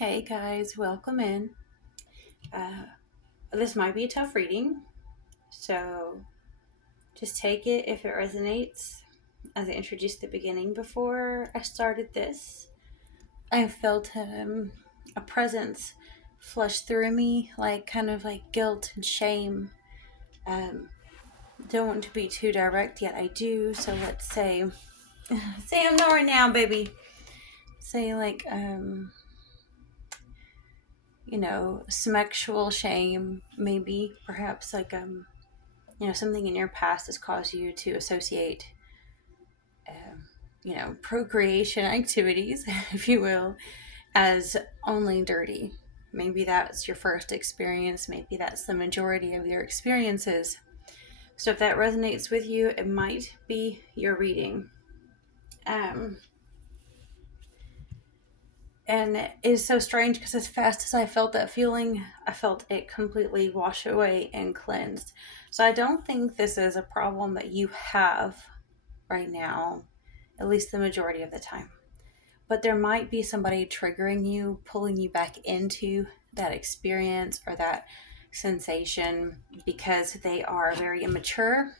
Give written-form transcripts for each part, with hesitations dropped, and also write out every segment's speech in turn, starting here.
Hey guys, welcome in. Uh, this might be a tough reading, so just take it if it resonates. As I introduced at the beginning before I started this, I felt a presence flush through me, like kind of like guilt and shame. Um, don't want to be too direct, yet I do. So let's say I'm not right now, baby. Say like sexual shame, maybe, perhaps like something in your past has caused you to associate, um, procreation activities, if you will, as only dirty. Maybe that's your first experience. Maybe that's the majority of your experiences. So if that resonates with you, it might be your reading. Um, and it's so strange because as fast as I felt that feeling, I felt it completely wash away and cleansed. So I don't think this is a problem that you have right now, at least the majority of the time. But there might be somebody triggering you, pulling you back into that experience or that sensation because they are very immature.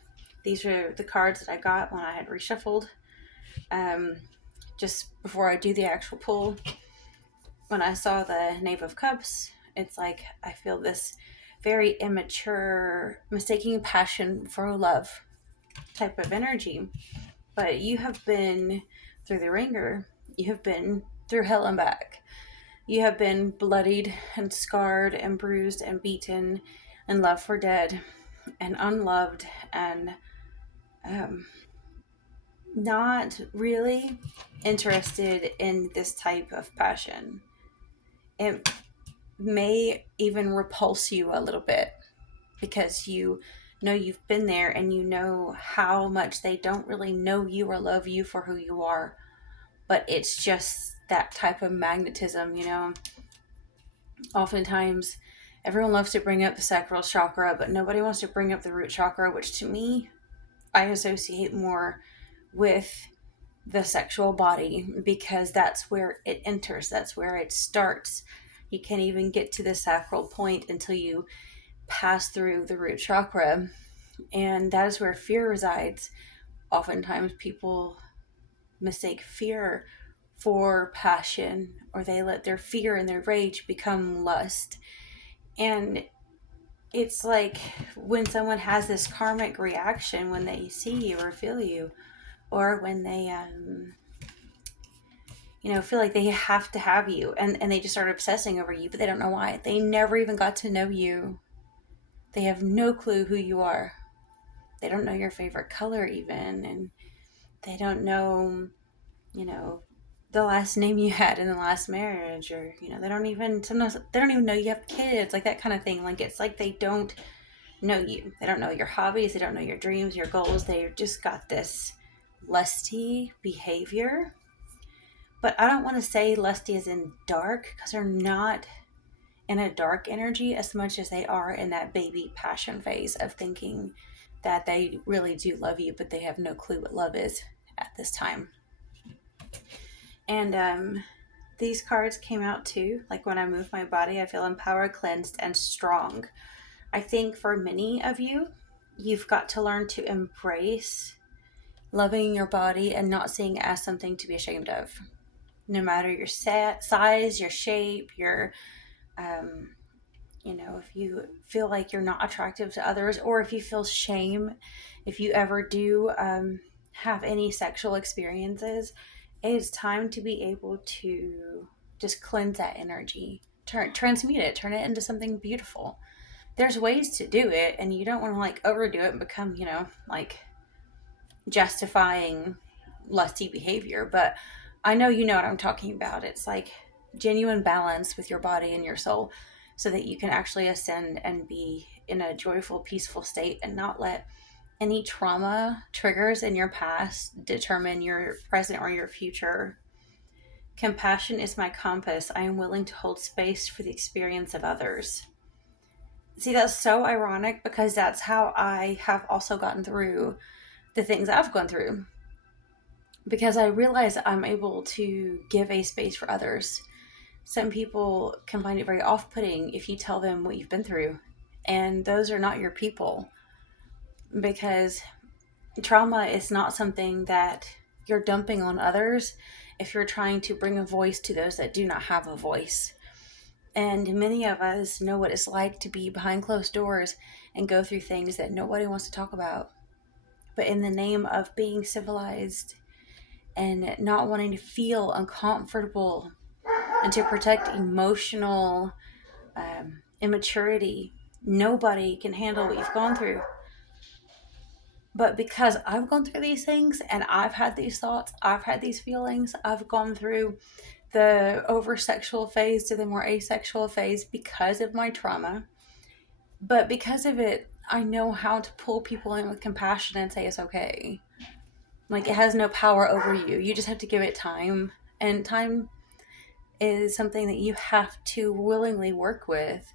These are the cards that I got when I had reshuffled. Um, just before I do the actual pull, when I saw the Knave of Cups, it's like I feel this very immature, mistaking passion for love type of energy. But you have been through the ringer. You have been through hell and back. You have been bloodied and scarred and bruised and beaten and left for dead and unloved and um, not really interested in this type of passion. It may even repulse you a little bit because you know you've been there and you know how much they don't really know you or love you for who you are, but it's just that type of magnetism. Oftentimes everyone loves to bring up the sacral chakra, but nobody wants to bring up the root chakra, which to me I associate more with the sexual body because that's where it enters, that's where it starts. You can't even get to the sacral point until you pass through the root chakra, and that is where fear resides. Oftentimes people mistake fear for passion, or they let their fear and their rage become lust. And it's like when someone has this karmic reaction when they see you or feel you, or when they feel like they have to have you, and they just start obsessing over you, but they don't know why. They never even got to know you. They have no clue who you are. They don't know your favorite color even, and they don't know, you know, the last name you had in the last marriage, or they don't even, sometimes they don't even know you have kids, like that kind of thing. Like, it's like they don't know you. They don't know your hobbies, they don't know your dreams, your goals. They just got this lusty behavior. But I don't want to say lusty as in dark, because they're not in a dark energy as much as they are in that baby passion phase of thinking that they really do love you, but they have no clue what love is at this time. And these cards came out too. Like, when I move my body, I feel empowered, cleansed, and strong. I think for many of you, you've got to learn to embrace loving your body and not seeing it as something to be ashamed of. No matter your size, your shape, your, if you feel like you're not attractive to others, or if you feel shame, if you ever do have any sexual experiences, it is time to be able to just cleanse that energy, transmute it, turn it into something beautiful. There's ways to do it, and you don't want to like overdo it and become, like justifying lusty behavior. But I know you know what I'm talking about. It's like genuine balance with your body and your soul so that you can actually ascend and be in a joyful, peaceful state and not let any trauma triggers in your past determine your present or your future. Compassion is my compass. I am willing to hold space for the experience of others. See, that's so ironic because that's how I have also gotten through the things I've gone through. Because I realize I'm able to give a space for others. Some people can find it very off-putting if you tell them what you've been through. And those are not your people, because trauma is not something that you're dumping on others if you're trying to bring a voice to those that do not have a voice. And many of us know what it's like to be behind closed doors and go through things that nobody wants to talk about. But in the name of being civilized and not wanting to feel uncomfortable and to protect emotional immaturity, nobody can handle what you've gone through. But because I've gone through these things and I've had these thoughts, I've had these feelings, I've gone through the over sexual phase to the more asexual phase because of my trauma. But because of it, I know how to pull people in with compassion and say it's okay. Like, it has no power over you. You just have to give it time. And time is something that you have to willingly work with.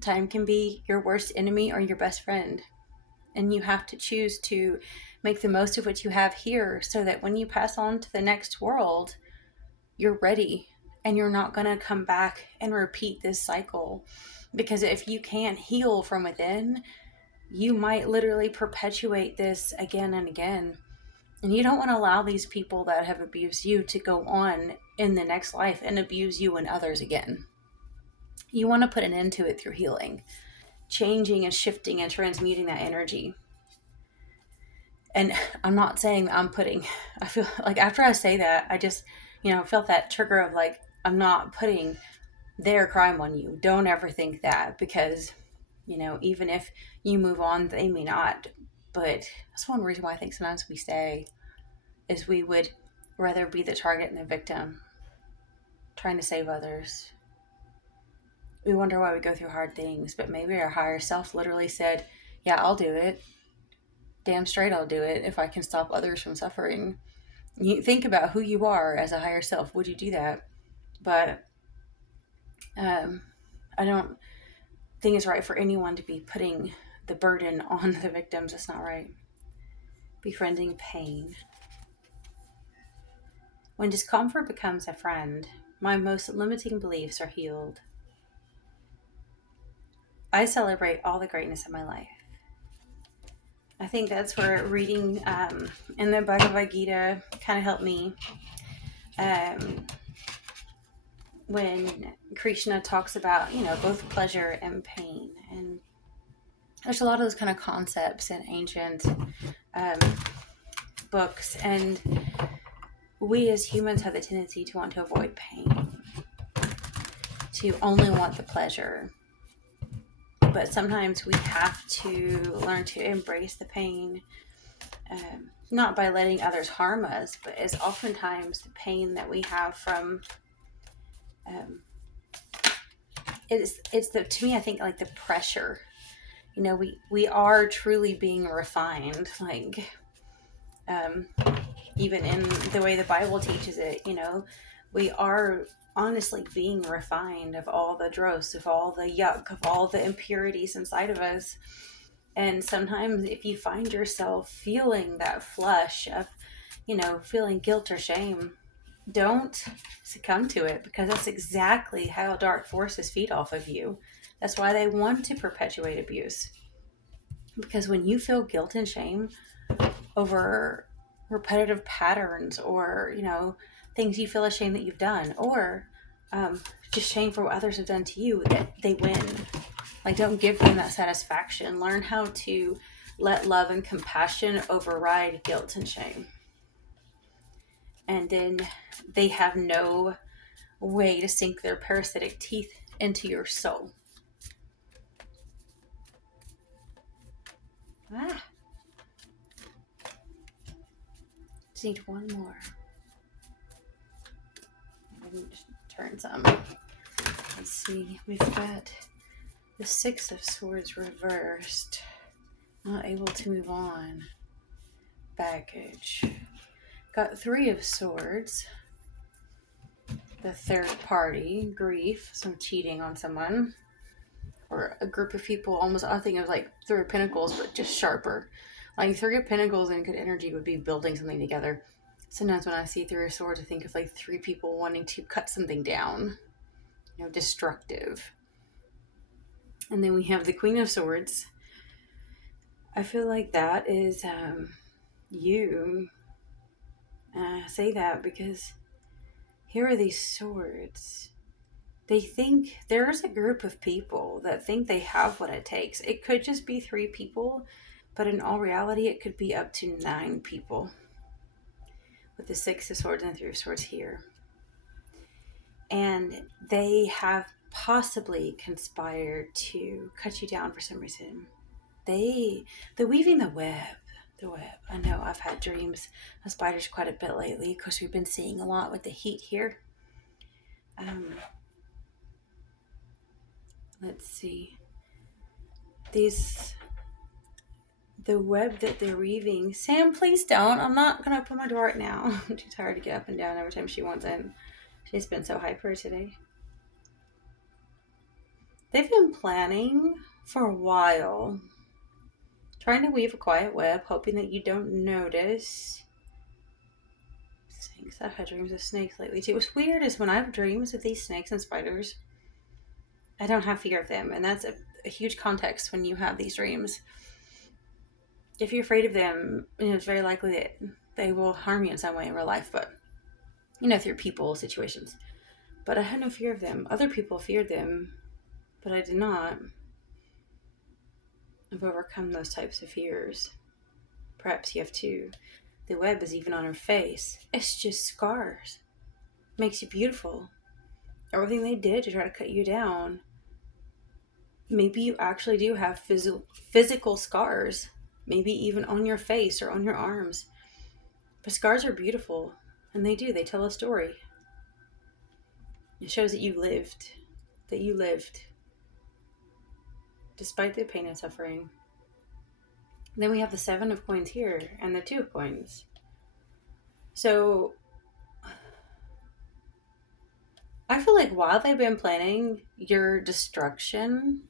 Time can be your worst enemy or your best friend. And you have to choose to make the most of what you have here so that when you pass on to the next world, you're ready and you're not going to come back and repeat this cycle. Because if you can't heal from within, you might literally perpetuate this again and again. And you don't want to allow these people that have abused you to go on in the next life and abuse you and others again. You want to put an end to it through healing, changing and shifting and transmuting that energy. And I'm not saying I feel like after I say that, I just, felt that trigger of like, I'm not putting their crime on you. Don't ever think that, because, even if you move on, they may not. But that's one reason why I think sometimes we stay, is we would rather be the target and the victim, trying to save others. We wonder why we go through hard things, but maybe our higher self literally said, yeah, I'll do it. Damn straight I'll do it if I can stop others from suffering. You think about who you are as a higher self. Would you do that? But I don't think it's right for anyone to be putting the burden on the victims. It's not right. Befriending pain. When discomfort becomes a friend, my most limiting beliefs are healed. I celebrate all the greatness of my life. I think that's where reading in the Bhagavad Gita kind of helped me. When Krishna talks about, both pleasure and pain. And there's a lot of those kind of concepts in ancient books. And we as humans have the tendency to want to avoid pain, to only want the pleasure. But sometimes we have to learn to embrace the pain, not by letting others harm us, but it's oftentimes the pain that we have from to me, I think, like the pressure. We are truly being refined, like even in the way the Bible teaches it. We are honestly being refined of all the dross, of all the yuck, of all the impurities inside of us. And sometimes if you find yourself feeling that flush of, feeling guilt or shame, don't succumb to it, because that's exactly how dark forces feed off of you. That's why they want to perpetuate abuse. Because when you feel guilt and shame over repetitive patterns, or, things you feel ashamed that you've done, or just shame for what others have done to you, that they win. Like, don't give them that satisfaction. Learn how to let love and compassion override guilt and shame. And then they have no way to sink their parasitic teeth into your soul. Just need one more. I can just turn some. Let's see. We've got the Six of Swords reversed. Not able to move on. Baggage. Got Three of Swords. The third party. Grief. Some cheating on someone. Or a group of people. Almost, I think it was like Three of Pentacles, but just sharper. Like Three of Pentacles and good energy would be building something together. Sometimes when I see Three of Swords, I think of like three people wanting to cut something down. destructive. And then we have the Queen of Swords. I feel like that is you. Say that because here are these swords. They think there's a group of people that think they have what it takes. It could just be 3 people, but in all reality, it could be up to 9 people with the Six of Swords and Three of Swords here. And they have possibly conspired to cut you down for some reason. They're weaving the web. The web. I know I've had dreams of spiders quite a bit lately because we've been seeing a lot with the heat here. Let's see. The web that they're weaving. Sam, please don't. I'm not going to open my door right now. I'm too tired to get up and down every time she wants in. She's been so hyper today. They've been planning for a while, trying to weave a quiet web, hoping that you don't notice. Snakes. I've had dreams of snakes lately too. What's weird is when I have dreams of these snakes and spiders, I don't have fear of them. And that's a huge context when you have these dreams. If you're afraid of them, it's very likely that they will harm you in some way in real life, but through people, situations. But I had no fear of them. Other people feared them, but I did not. I've overcome those types of fears. Perhaps you have too. The web is even on her face. It's just scars. Makes you beautiful. Everything they did to try to cut you down. Maybe you actually do have physical scars. Maybe even on your face or on your arms. But scars are beautiful. And they do. They tell a story. It shows that you lived. That you lived. Despite the pain and suffering. Then we have the 7 of coins here. And the 2 of coins. So I feel like while they've been planning your destruction,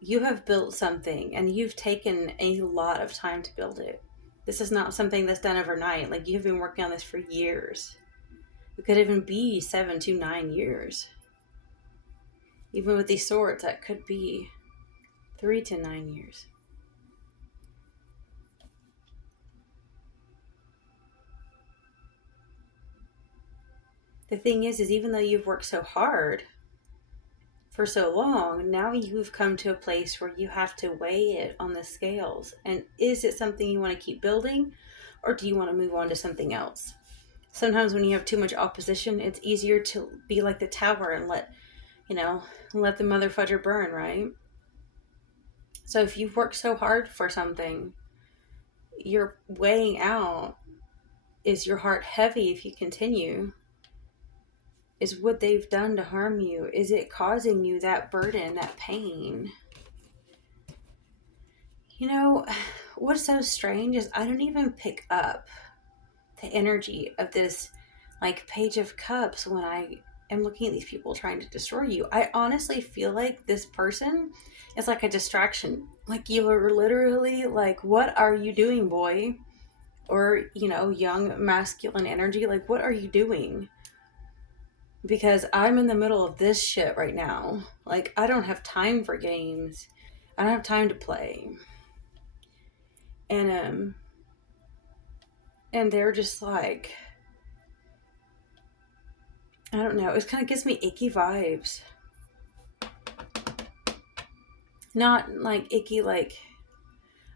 you have built something and you've taken a lot of time to build it. This is not something that's done overnight. Like, you've been working on this for years. It could even be 7 to 9 years. Even with these swords, that could be 3 to 9 years. The thing is even though you've worked so hard for so long, now you've come to a place where you have to weigh it on the scales. And is it something you want to keep building, or do you want to move on to something else? Sometimes when you have too much opposition, it's easier to be like the tower and let the mother fudger burn, right? So if you've worked so hard for something, you're weighing out, is your heart heavy if you continue? Is what they've done to harm you, is it causing you that burden, that pain? What's so strange is I don't even pick up the energy of this Page of Cups when I am looking at these people trying to destroy you. I honestly feel like this person is like a distraction. Like, you are literally like, what are you doing, boy? Or, young masculine energy. Like, what are you doing? Because I'm in the middle of this shit right now. Like, I don't have time for games. I don't have time to play. And they're just like, I don't know. It kind of gives me icky vibes. Not like icky,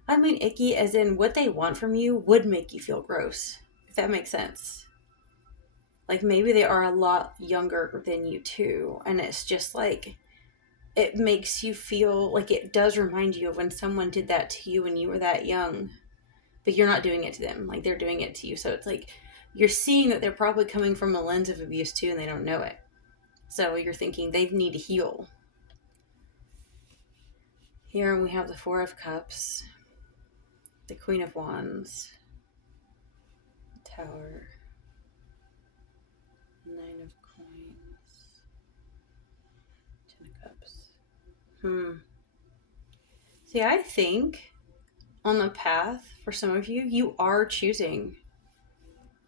I mean icky as in what they want from you would make you feel gross. If that makes sense. Like, maybe they are a lot younger than you too. And it's just like, it makes you feel like it does remind you of when someone did that to you when you were that young. But you're not doing it to them. Like, they're doing it to you. So it's like, you're seeing that they're probably coming from a lens of abuse too, and they don't know it. So you're thinking they need to heal. Here we have the 4 of Cups, the Queen of Wands, Tower, 9 of Coins, 10 of Cups. See, I think on the path for some of you, you are choosing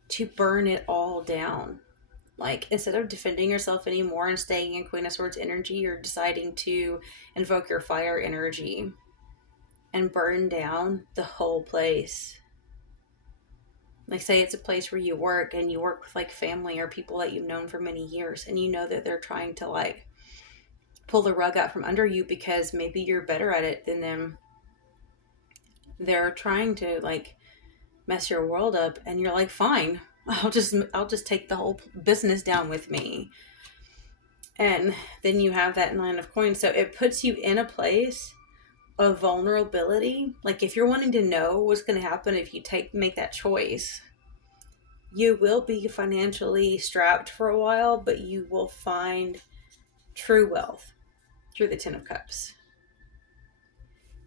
to burn it all down. Like, instead of defending yourself anymore and staying in Queen of Swords energy, you're deciding to invoke your fire energy and burn down the whole place. Like, say it's a place where you work and you work with like family or people that you've known for many years, and you know that they're trying to like pull the rug out from under you because maybe you're better at it than them. They're trying to like mess your world up, and you're like, fine, I'll just take the whole business down with me. And then you have that nine of coins, so it puts you in a place of vulnerability. Like, if you're wanting to know what's going to happen if you make that choice, you will be financially strapped for a while, but you will find true wealth through the Ten of Cups.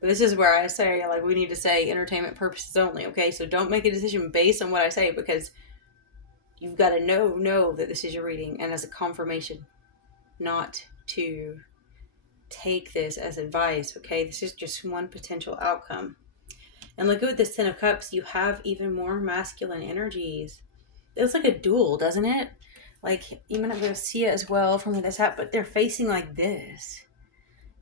But this is where I say, like, we need to say entertainment purposes only, okay? So don't make a decision based on what I say, because you've got to know that this is your reading and as a confirmation, not to take this as advice, okay? This is just one potential outcome. And look at this Ten of Cups, you have even more masculine energies. It's like a duel, doesn't it? Like, you might not be able to see it as well from where this at, but they're facing like this.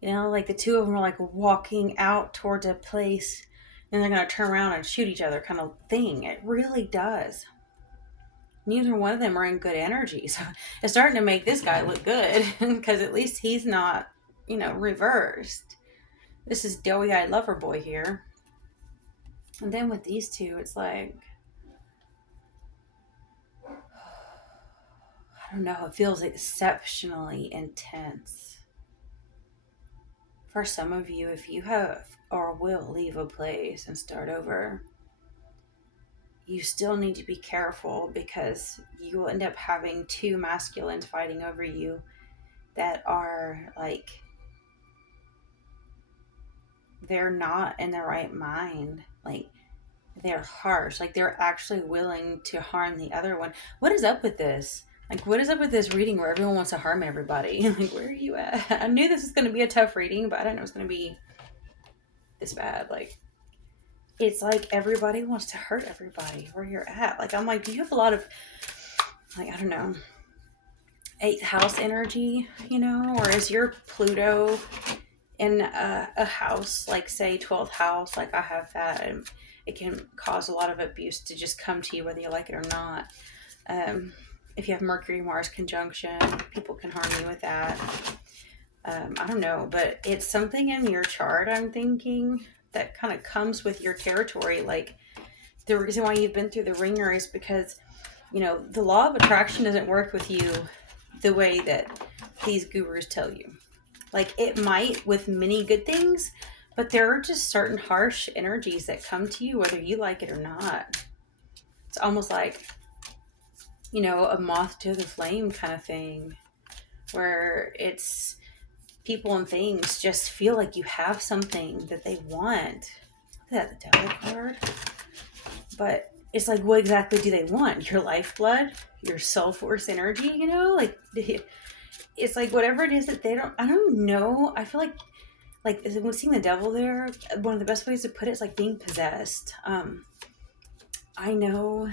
You know, like the two of them are like walking out towards a place and they're going to turn around and shoot each other kind of thing. It really does. Neither one of them are in good energy. So it's starting to make this guy look good because at least he's not, reversed. This is doughy-eyed lover boy here. And then with these two, it's like, I don't know, it feels exceptionally intense. For some of you, if you have or will leave a place and start over, you still need to be careful because you will end up having two masculines fighting over you that are like, they're not in their right mind. Like, they're harsh. Like, they're actually willing to harm the other one. What is up with this? Like, what is up with this reading where everyone wants to harm everybody? Like, where are you at? I knew this was going to be a tough reading, but I didn't know it was going to be this bad. Like, it's like everybody wants to hurt everybody where you're at. Like, I'm like, do you have a lot of, like, I don't know, 8th house energy, or is your Pluto in a house, like, say, 12th house, like I have that, and it can cause a lot of abuse to just come to you whether you like it or not. If you have Mercury Mars conjunction, people can harm you with that. I don't know, but it's something in your chart, I'm thinking, that kind of comes with your territory. Like, the reason why you've been through the ringer is because, the law of attraction doesn't work with you the way that these gurus tell you. Like, it might with many good things, but there are just certain harsh energies that come to you whether you like it or not. It's almost like, a moth to the flame kind of thing, where it's people and things just feel like you have something that they want. Look at that, the Devil card. But it's like, what exactly do they want? Your lifeblood? Your soul force energy? Like, it's like whatever it is that I don't know. I feel like when seeing the devil there, one of the best ways to put it is like being possessed. I know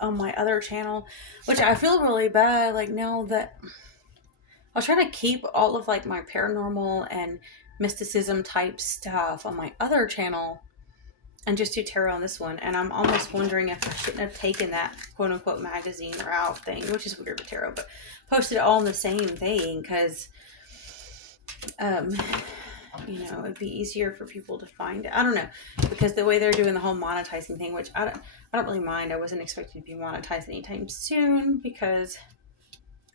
on my other channel, which I feel really bad, like, now that I'll try to keep all of like my paranormal and mysticism type stuff on my other channel and just do tarot on this one. And I'm almost wondering if I shouldn't have taken that quote unquote magazine route thing, which is weird with tarot, but posted it all in the same thing because, it'd be easier for people to find it. I don't know, because the way they're doing the whole monetizing thing, which I don't really mind. I wasn't expecting to be monetized anytime soon because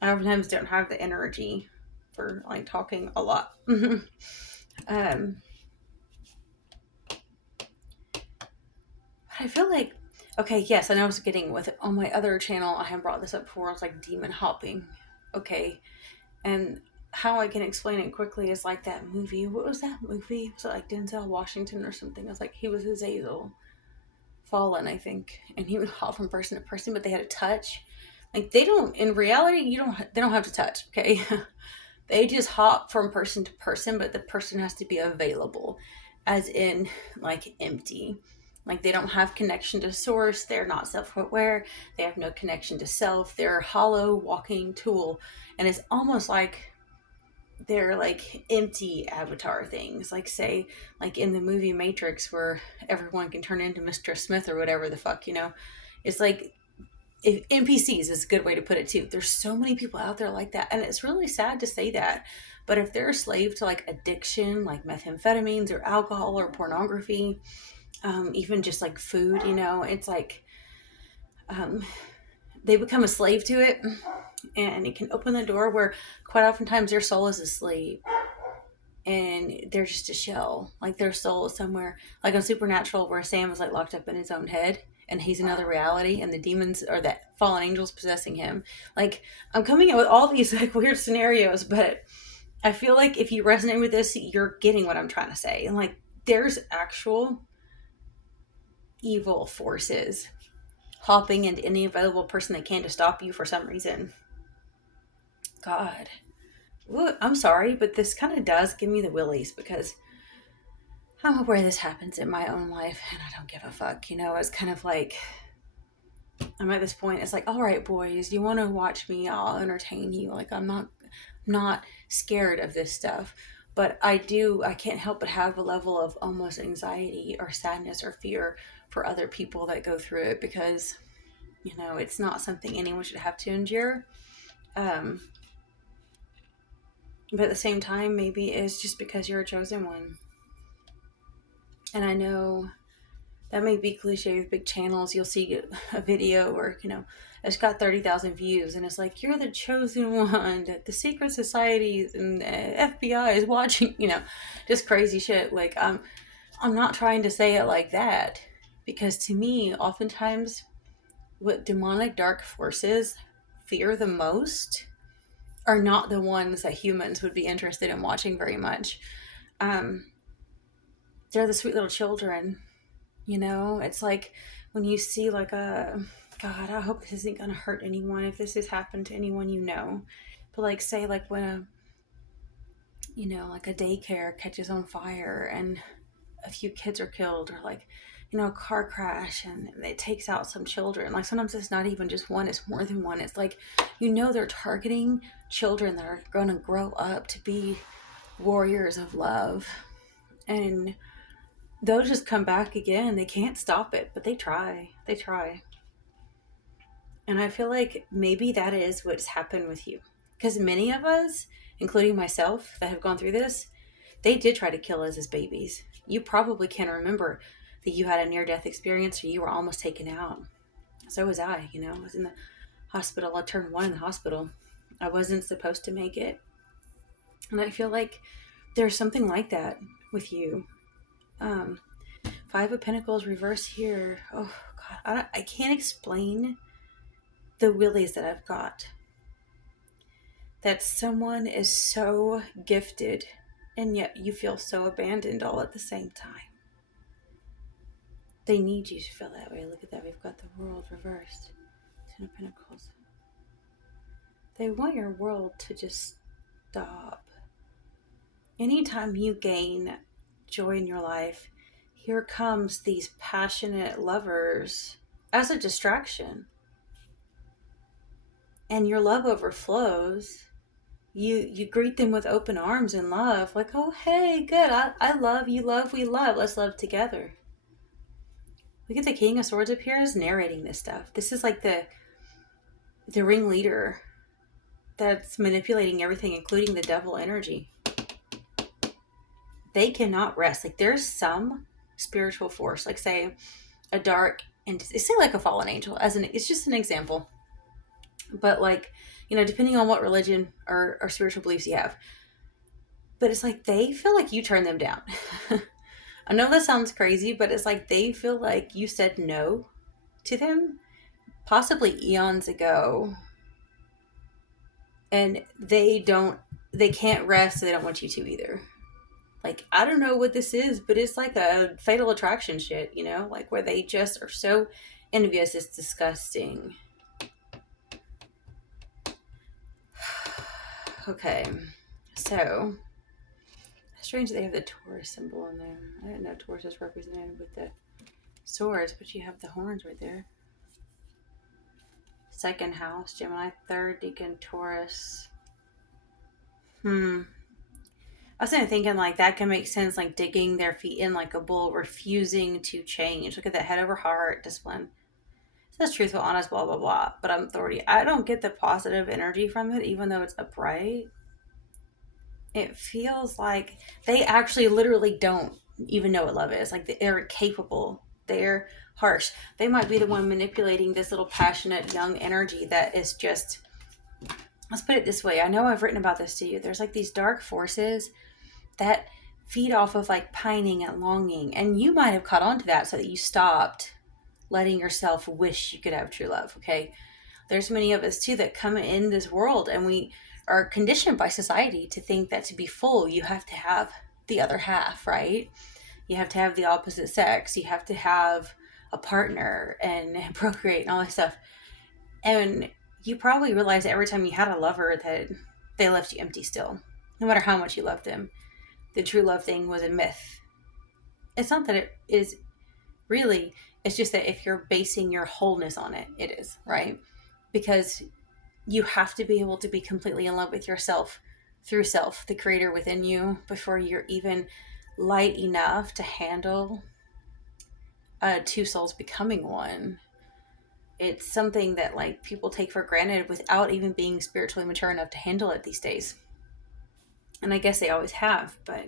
I sometimes don't have the energy for like talking a lot. I feel like, okay, yes, I know I was getting with it on my other channel. I have brought this up before. It's like demon hopping. Okay. And how I can explain it quickly is like that movie. What was that movie? Was it like Denzel Washington or something? It was like he was Azazel Fallen, I think. And he would hop from person to person, but they had a touch. Like, they don't, in reality, they don't have to touch, okay? They just hop from person to person, but the person has to be available, as in, like, empty. Like they don't have connection to source. They're not self-aware. They have no connection to self. They're a hollow walking tool. And it's almost like they're like empty avatar things. Like say, like in the movie Matrix where everyone can turn into Mr. Smith or whatever the fuck, you know. It's like if NPCs is a good way to put it too. There's so many people out there like that. And it's really sad to say that. But if they're a slave to like addiction, like methamphetamines or alcohol or pornography, even just like food, you know, it's like um, they become a slave to it, and it can open the door where quite oftentimes their soul is asleep and they're just a shell. Like their soul is somewhere, like on Supernatural, where Sam is like locked up in his own head and he's another reality, and the demons or that fallen angels possessing him. Like I'm coming up with all these like weird scenarios, but I feel like if you resonate with this, you're getting what I'm trying to say. And like there's actual evil forces hopping into any available person they can to stop you for some reason. God. Ooh, I'm sorry, but this kind of does give me the willies because I'm aware this happens in my own life and I don't give a fuck. You know, it's kind of like I'm at this point, it's like, all right, boys, you want to watch me, I'll entertain you. Like I'm not scared of this stuff. But I can't help but have a level of almost anxiety or sadness or fear for other people that go through it because, you know, it's not something anyone should have to endure. Um, but at the same time, maybe it's just because you're a chosen one. And I know that may be cliche with big channels. You'll see a video where, you know, it's got 30,000 views and it's like, you're the chosen one that the secret societies and the FBI is watching, you know, just crazy shit. Like, I'm not trying to say it like that because to me, oftentimes, what demonic dark forces fear the most are not the ones that humans would be interested in watching very much. Um, they're the sweet little children, you know? It's like when you see like a God, I hope this isn't gonna hurt anyone if this has happened to anyone you know. But like say like when a you know, like a daycare catches on fire and a few kids are killed or like you know a car crash and it takes out some children, like sometimes it's not even just one, it's more than one. It's like you know they're targeting children that are going to grow up to be warriors of love, and they'll just come back again. They can't stop it, but they try. And I feel like maybe that is what's happened with you, because many of us, including myself, that have gone through this, they did try to kill us as babies. You probably can remember that you had a near death experience or you were almost taken out. So was I, you know. I was in the hospital. I turned one in the hospital. I wasn't supposed to make it. And I feel like there's something like that with you. Um, Five of Pentacles reverse here. Oh, God. I can't explain the willies that I've got. That someone is so gifted and yet you feel so abandoned all at the same time. They need you to feel that way. Look at that. We've got the world reversed. Ten of Pentacles. They want your world to just stop. Anytime you gain joy in your life, here comes these passionate lovers as a distraction. And your love overflows. You greet them with open arms and love. Like, oh, hey, good. I love, you love, we love. Let's love together. Look at the King of Swords up here is narrating this stuff. This is like the ringleader that's manipulating everything, including the devil energy. They cannot rest. Like there's some spiritual force, like say a dark and say like a fallen angel, as an it's just an example. But like, you know, depending on what religion or spiritual beliefs you have. But it's like they feel like you turn them down. I know that sounds crazy, but it's like they feel like you said no to them, possibly eons ago. And they can't rest, so they don't want you to either. Like, I don't know what this is, but it's like a fatal attraction shit, you know? Like, where they just are so envious, it's disgusting. Okay, so strange they have the Taurus symbol in there. I didn't know Taurus is represented with the Swords, but you have the horns right there. Second house, Gemini. Third, Deacon, Taurus. I was thinking like that can make sense, like digging their feet in like a bull, refusing to change. Look at that, head over heart, discipline. Says truthful, honest, blah blah blah. But I'm authority. I don't get the positive energy from it, even though it's upright. It feels like they actually literally don't even know what love is. Like they're capable. They're harsh. They might be the one manipulating this little passionate young energy that is just. Let's put it this way. I know I've written about this to you. There's like these dark forces that feed off of like pining and longing, and you might have caught on to that so that you stopped letting yourself wish you could have true love. Okay, there's many of us too that come in this world and we are conditioned by society to think that to be full you have to have the other half, right? You have to have the opposite sex, you have to have a partner and procreate and all that stuff. And you probably realize every time you had a lover that they left you empty still, no matter how much you loved them. The true love thing was a myth. It's not that it is really, it's just that if you're basing your wholeness on it, it is, right? Because you have to be able to be completely in love with yourself through self, the creator within you, before you're even light enough to handle two souls becoming one. It's something that like people take for granted without even being spiritually mature enough to handle it these days. And I guess they always have, but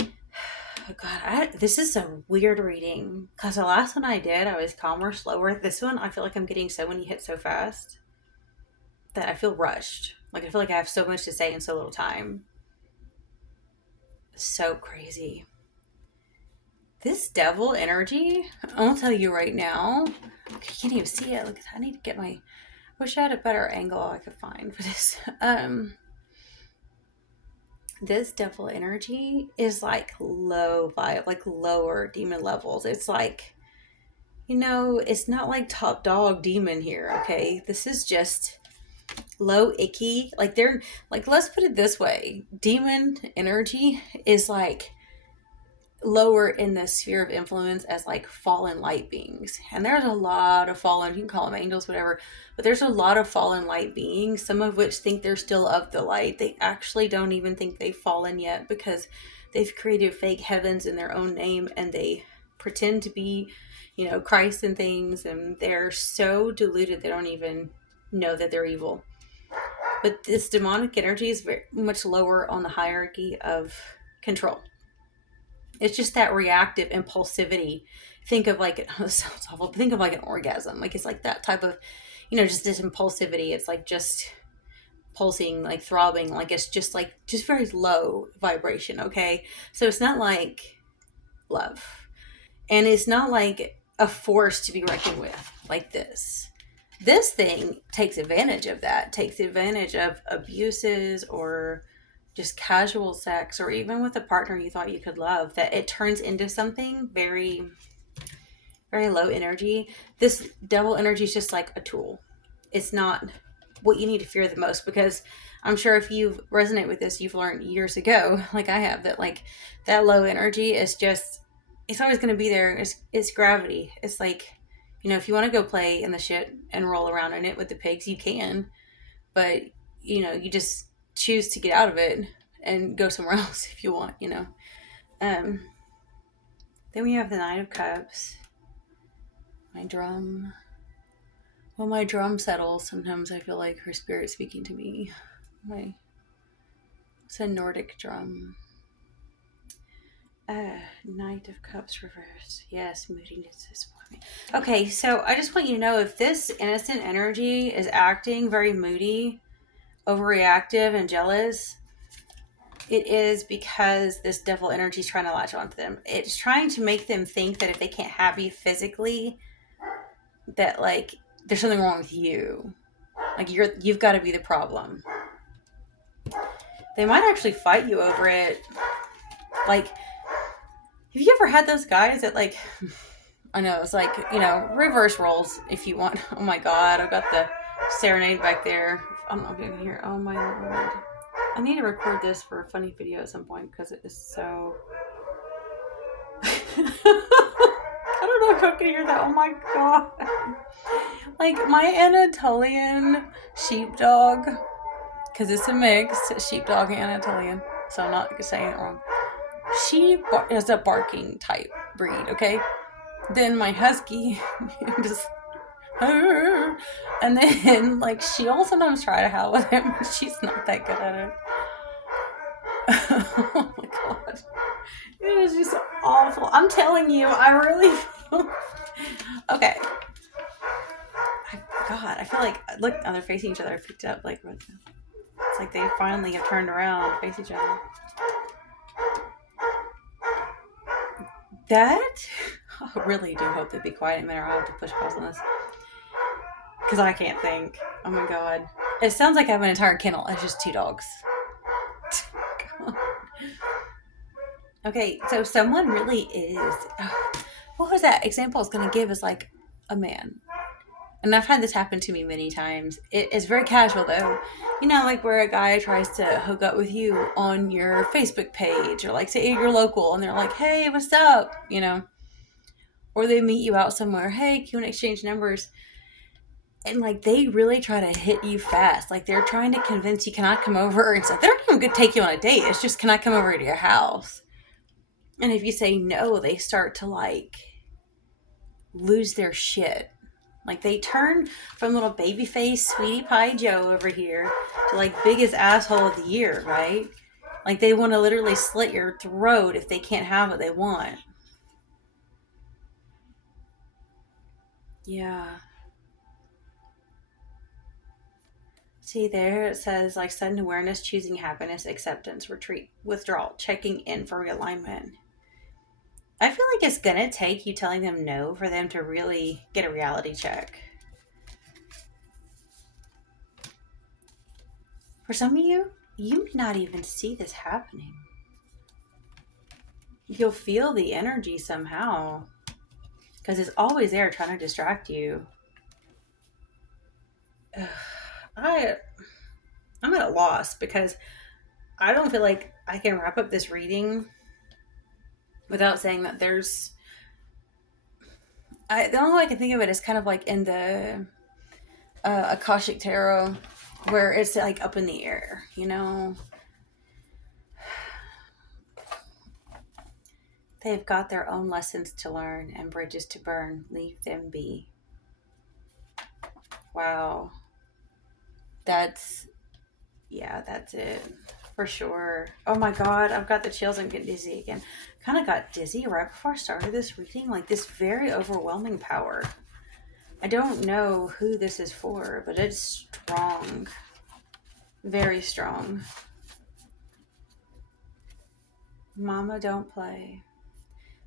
oh God, this is a weird reading because the last one I did, I was calmer, slower. This one, I feel like I'm getting so many hits so fast that I feel rushed. Like I feel like I have so much to say in so little time. So crazy. This devil energy, I'll tell you right now, you can't even see it. Look, I need to get my, wish I had a better angle I could find for this. This devil energy is like low vibe, like lower demon levels. It's like, it's not like top dog demon here, okay? This is just low icky. Like they're like, let's put it this way. Demon energy is like lower in the sphere of influence as like fallen light beings. And there's a lot of fallen, you can call them angels, whatever, but there's a lot of fallen light beings, some of which think they're still of the light. They actually don't even think they've fallen yet because they've created fake heavens in their own name and they pretend to be, Christ and things, and they're so deluded they don't even know that they're evil. But this demonic energy is very much lower on the hierarchy of control. It's just that reactive impulsivity. Think of like, it sounds awful, but think of like an orgasm. Like it's like that type of, just this impulsivity. It's like just pulsing, like throbbing. Like it's just very low vibration. Okay. So it's not like love. And it's not like a force to be reckoned with like this. This thing takes advantage of that, takes advantage of abuses or just casual sex, or even with a partner you thought you could love, that it turns into something very, very low energy. This devil energy is just like a tool. It's not what you need to fear the most, because I'm sure if you resonate with this, you've learned years ago, like I have, that like that low energy is just, it's always going to be there. It's gravity. It's like, if you want to go play in the shit and roll around in it with the pigs, you can, but you just choose to get out of it and go somewhere else if you want, Then we have the Nine of Cups. My drum. When my drum settles, sometimes I feel like her spirit speaking to me. It's a Nordic drum. Knight of Cups reversed. Yes, moodiness, disappointment. Okay, so I just want you to know, if this innocent energy is acting very moody, overreactive, and jealous, it is because this devil energy is trying to latch onto them. It's trying to make them think that if they can't have you physically, that like there's something wrong with you. Like you've got to be the problem. They might actually fight you over it. Like, have you ever had those guys that like, I know it's like, reverse roles if you want. Oh my God, I've got the serenade back there. I'm not going to hear. Oh my Lord. I need to record this for a funny video at some point because it is so... God don't know if I can hear that. Oh my god. Like my Anatolian sheepdog, because it's a mix, sheepdog and Anatolian, so I'm not saying it wrong. She is a barking type breed, okay? Then my husky just, and then like she'll sometimes try to howl with him. She's not that good at it. Oh my god. It was just awful. I'm telling you, I really feel. Okay. God, I feel like, look, oh, they're facing each other. I picked up, like, it's like they finally have turned around and face each other. That, I really do hope they'd be quiet in there. I'll have to push pause on this. Because I can't think. Oh my god. It sounds like I have an entire kennel. It's just 2 dogs. Okay, so someone really is. What was that example I was going to give? Is like a man. And I've had this happen to me many times. It's very casual though. You know, like where a guy tries to hook up with you on your Facebook page, or like say you're local and they're like, hey, what's up? You know, or they meet you out somewhere. Hey, can we exchange numbers? And like they really try to hit you fast. Like they're trying to convince you, can I come over and stuff. They're not even going to take you on a date. It's just, can I come over to your house? And if you say no, they start to like lose their shit. Like they turn from little baby face sweetie pie Joe over here to like biggest asshole of the year, right? Like they want to literally slit your throat if they can't have what they want. Yeah. See there, it says like sudden awareness, choosing happiness, acceptance, retreat, withdrawal, checking in for realignment. I feel like it's gonna take you telling them no for them to really get a reality check. For some of you, you may not even see this happening. You'll feel the energy somehow because it's always there trying to distract you. I'm at a loss because I don't feel like I can wrap up this reading without saying that there's. The only way I can think of it is kind of like in the Akashic Tarot, where it's like up in the air, you know. They've got their own lessons to learn and bridges to burn. Leave them be. Wow. That's it. For sure. Oh my god, I've got the chills and get dizzy again. Kind of got dizzy right before I started this reading. Like this very overwhelming power. I don't know who this is for, but it's strong. Very strong. Mama, don't play.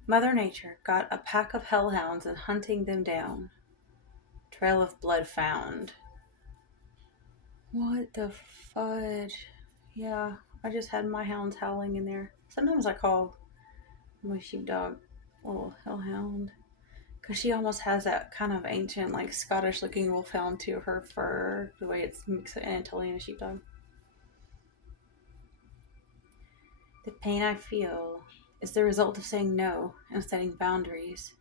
Mother Nature got a pack of hellhounds and hunting them down. Trail of blood found. What the fudge? Yeah, I just had my hounds howling in there. Sometimes I call my sheepdog little hellhound because she almost has that kind of ancient, like Scottish looking wolfhound to her fur, the way it's mixed with Anatolian sheepdog. The pain I feel is the result of saying no and setting boundaries.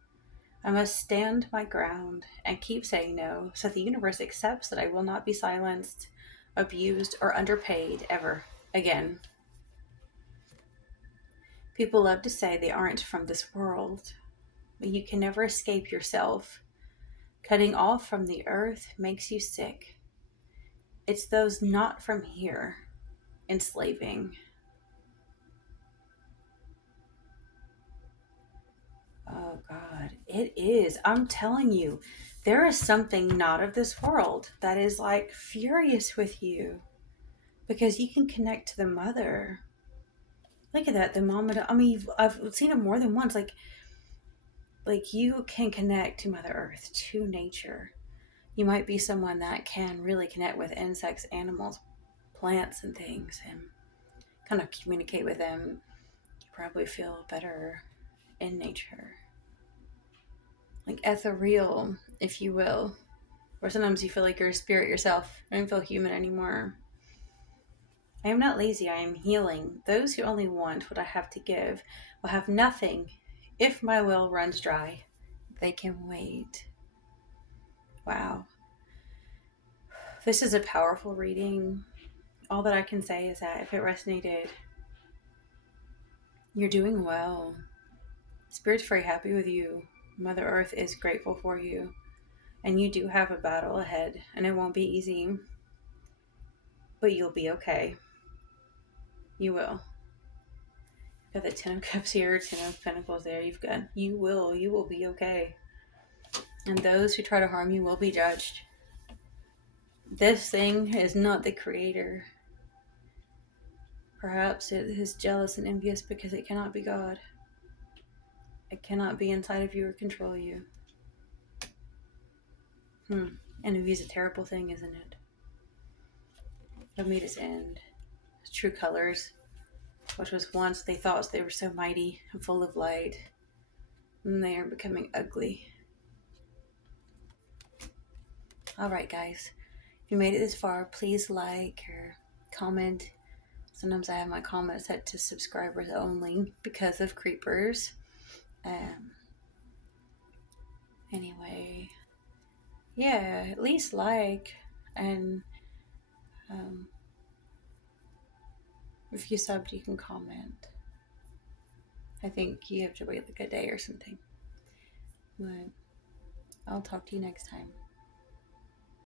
I must stand my ground and keep saying no so the universe accepts that I will not be silenced, abused, or underpaid ever again. People love to say they aren't from this world, but you can never escape yourself. Cutting off from the earth makes you sick. It's those not from here enslaving. Oh God, it is. I'm telling you, there is something not of this world that is like furious with you because you can connect to the mother. Look at that, the mama. I mean, I've seen it more than once. Like you can connect to Mother Earth, to nature. You might be someone that can really connect with insects, animals, plants, and things, and kind of communicate with them. You probably feel better in nature. Like ethereal, if you will. Or sometimes you feel like you're a spirit yourself. I don't feel human anymore. I am not lazy, I am healing. Those who only want what I have to give will have nothing if my will runs dry. They can wait. Wow. This is a powerful reading. All that I can say is that if it resonated, you're doing well. Spirit's very happy with you. Mother Earth is grateful for you. And you do have a battle ahead, and it won't be easy. But you'll be okay. You will. You've got the Ten of Cups here, Ten of Pentacles there. You will be okay. And those who try to harm you will be judged. This thing is not the creator. Perhaps it is jealous and envious because it cannot be God. It cannot be inside of you or control you. Envy is a terrible thing, isn't it? It'll meet its end. True colors, which was once they thought they were so mighty and full of light, and they are becoming ugly. Alright, guys. If you made it this far, please like or comment. Sometimes I have my comments set to subscribers only because of creepers. Anyway, yeah, at least like, and if you subbed, you can comment. I think you have to wait like a day or something. But I'll talk to you next time.